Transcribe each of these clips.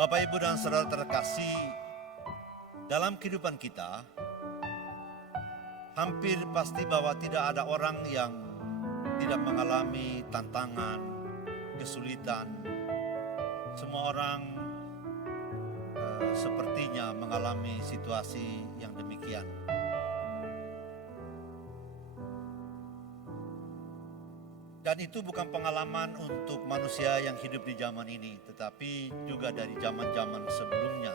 Bapak, Ibu, dan saudara terkasih, dalam kehidupan kita, hampir pasti bahwa tidak ada orang yang tidak mengalami tantangan, kesulitan. Semua orang sepertinya mengalami situasi yang demikian. Dan itu bukan pengalaman untuk manusia yang hidup di zaman ini, tetapi juga dari zaman-zaman sebelumnya.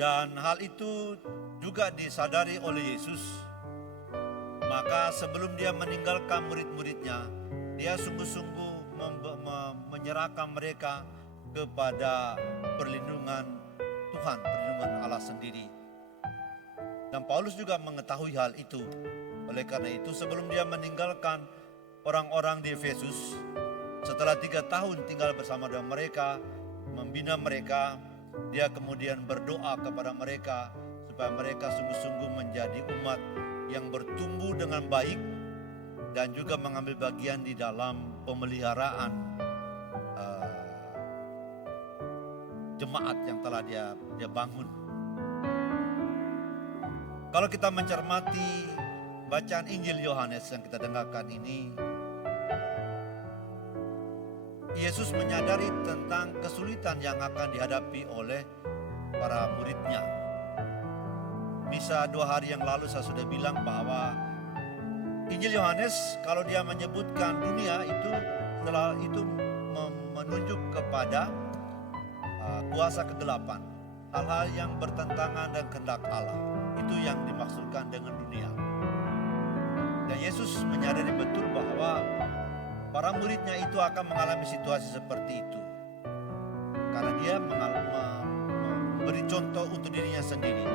Dan hal itu juga disadari oleh Yesus. Maka sebelum dia meninggalkan murid-muridnya, dia sungguh-sungguh menyerahkan mereka kepada perlindungan Tuhan, perlindungan Allah sendiri. Dan Paulus juga mengetahui hal itu. Oleh karena itu sebelum dia meninggalkan orang-orang di Efesus, setelah 3 tahun tinggal bersama dengan mereka, membina mereka, dia kemudian berdoa kepada mereka supaya mereka sungguh-sungguh menjadi umat yang bertumbuh dengan baik dan juga mengambil bagian di dalam pemeliharaan jemaat yang telah dia bangun. Kalau kita mencermati bacaan Injil Yohanes yang kita dengarkan ini, Yesus menyadari tentang kesulitan yang akan dihadapi oleh para muridnya. Misa 2 hari yang lalu saya sudah bilang bahwa Injil Yohanes kalau dia menyebutkan dunia itu setelah itu menunjuk kepada kuasa kegelapan, hal-hal yang bertentangan dengan kehendak Allah. Itu yang dimaksudkan dengan dunia. Dan Yesus menyadari betul bahwa para muridnya itu akan mengalami situasi seperti itu. Karena dia memberi contoh untuk dirinya sendiri.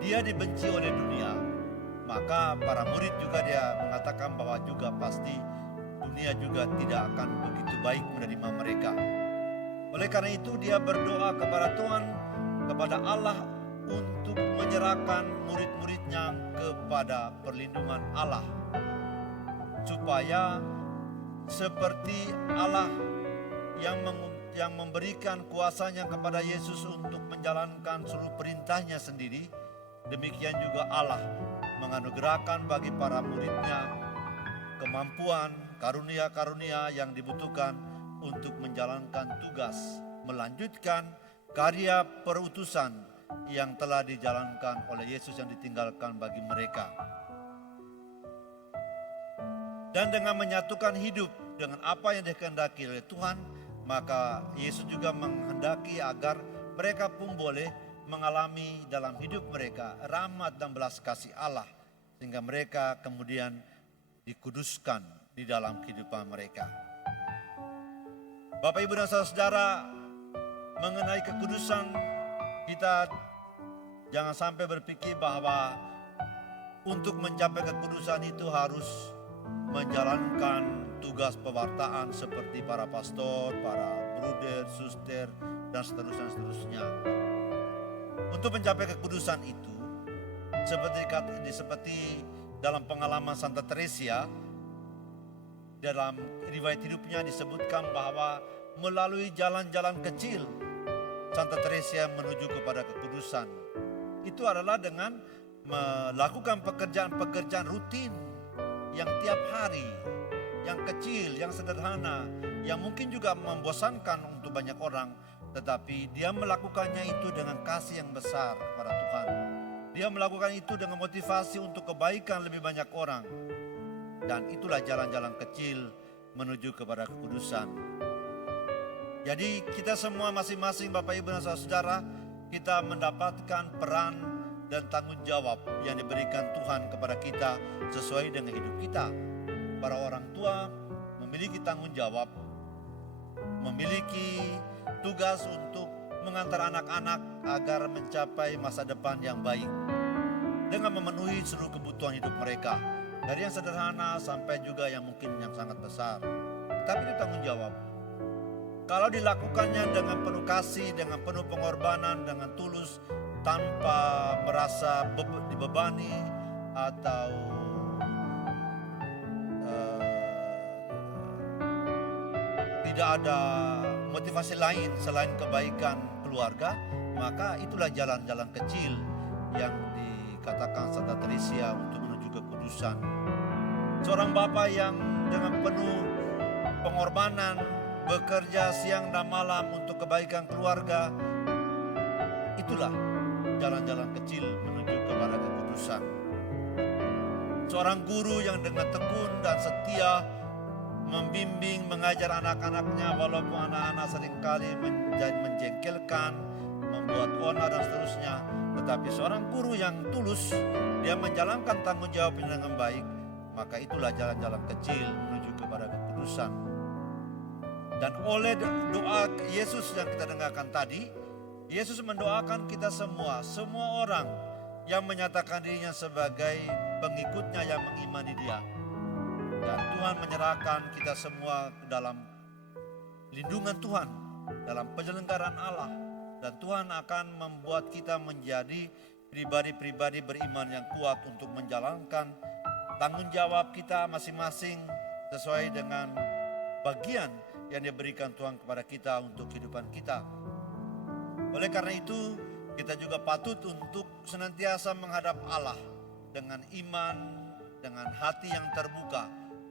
Dia dibenci oleh dunia, maka para murid juga dia mengatakan bahwa juga pasti dunia juga tidak akan begitu baik menerima mereka. Oleh karena itu dia berdoa kepada Tuhan, kepada Allah untuk menyerahkan murid-muridnya kepada perlindungan Allah. Supaya seperti Allah yang memberikan kuasanya kepada Yesus untuk menjalankan seluruh perintahnya sendiri, demikian juga Allah menganugerahkan bagi para muridnya kemampuan, karunia-karunia yang dibutuhkan untuk menjalankan tugas, melanjutkan karya perutusan yang telah dijalankan oleh Yesus yang ditinggalkan bagi mereka. Dan dengan menyatukan hidup dengan apa yang dikehendaki oleh Tuhan, maka Yesus juga menghendaki agar mereka pun boleh mengalami dalam hidup mereka rahmat dan belas kasih Allah, sehingga mereka kemudian dikuduskan di dalam kehidupan mereka. Bapak, Ibu, dan saudara, mengenai kekudusan, kita jangan sampai berpikir bahwa untuk mencapai kekudusan itu harus menjalankan tugas pewartaan seperti para pastor, para bruder, suster, dan seterusnya. Untuk mencapai kekudusan itu, seperti dalam pengalaman Santa Teresia, dalam riwayat hidupnya disebutkan bahwa melalui jalan-jalan kecil Santa Teresia menuju kepada kekudusan. Itu adalah dengan melakukan pekerjaan-pekerjaan rutin yang tiap hari, yang kecil, yang sederhana, yang mungkin juga membosankan untuk banyak orang, tetapi dia melakukannya itu dengan kasih yang besar kepada Tuhan. Dia melakukan itu dengan motivasi untuk kebaikan lebih banyak orang. Dan itulah jalan-jalan kecil menuju kepada kekudusan. Jadi kita semua masing-masing Bapak, Ibu, dan saudara, kita mendapatkan peran dan tanggung jawab yang diberikan Tuhan kepada kita sesuai dengan hidup kita. Para orang tua memiliki tanggung jawab, memiliki tugas untuk mengantar anak-anak agar mencapai masa depan yang baik dengan memenuhi seluruh kebutuhan hidup mereka, dari yang sederhana sampai juga yang mungkin yang sangat besar. Tapi itu tanggung jawab. Kalau dilakukannya dengan penuh kasih, dengan penuh pengorbanan, dengan tulus, tanpa merasa dibebani atau tidak ada motivasi lain selain kebaikan keluarga, maka itulah jalan-jalan kecil yang dikatakan Santa Teresia untuk menuju kekudusan. Seorang bapak yang dengan penuh pengorbanan bekerja siang dan malam untuk kebaikan keluarga, itulah jalan-jalan kecil menuju kepada kekudusan. Seorang guru yang dengan tekun dan setia membimbing, mengajar anak-anaknya walaupun anak-anak seringkali menjengkelkan, membuat onar dan seterusnya. Tetapi seorang guru yang tulus, dia menjalankan tanggung jawabnya dengan baik, maka itulah jalan-jalan kecil menuju kepada kekudusan. Dan oleh doa Yesus yang kita dengarkan tadi, Yesus mendoakan kita semua orang yang menyatakan dirinya sebagai pengikutnya yang mengimani Dia. Dan Tuhan menyerahkan kita semua dalam lindungan Tuhan, dalam penyelenggaraan Allah. Dan Tuhan akan membuat kita menjadi pribadi-pribadi beriman yang kuat untuk menjalankan tanggung jawab kita masing-masing sesuai dengan bagian yang diberikan Tuhan kepada kita untuk kehidupan kita. Oleh karena itu, kita juga patut untuk senantiasa menghadap Allah dengan iman, dengan hati yang terbuka,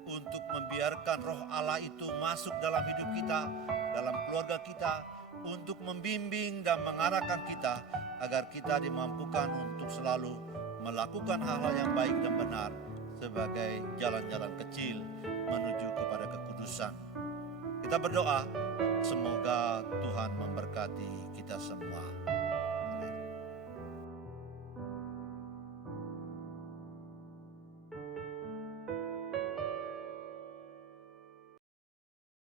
untuk membiarkan roh Allah itu masuk dalam hidup kita, dalam keluarga kita, untuk membimbing dan mengarahkan kita agar kita dimampukan untuk selalu melakukan hal-hal yang baik dan benar sebagai jalan-jalan kecil menuju kepada kekudusan. Kita berdoa, semoga Tuhan memberkati kita semua.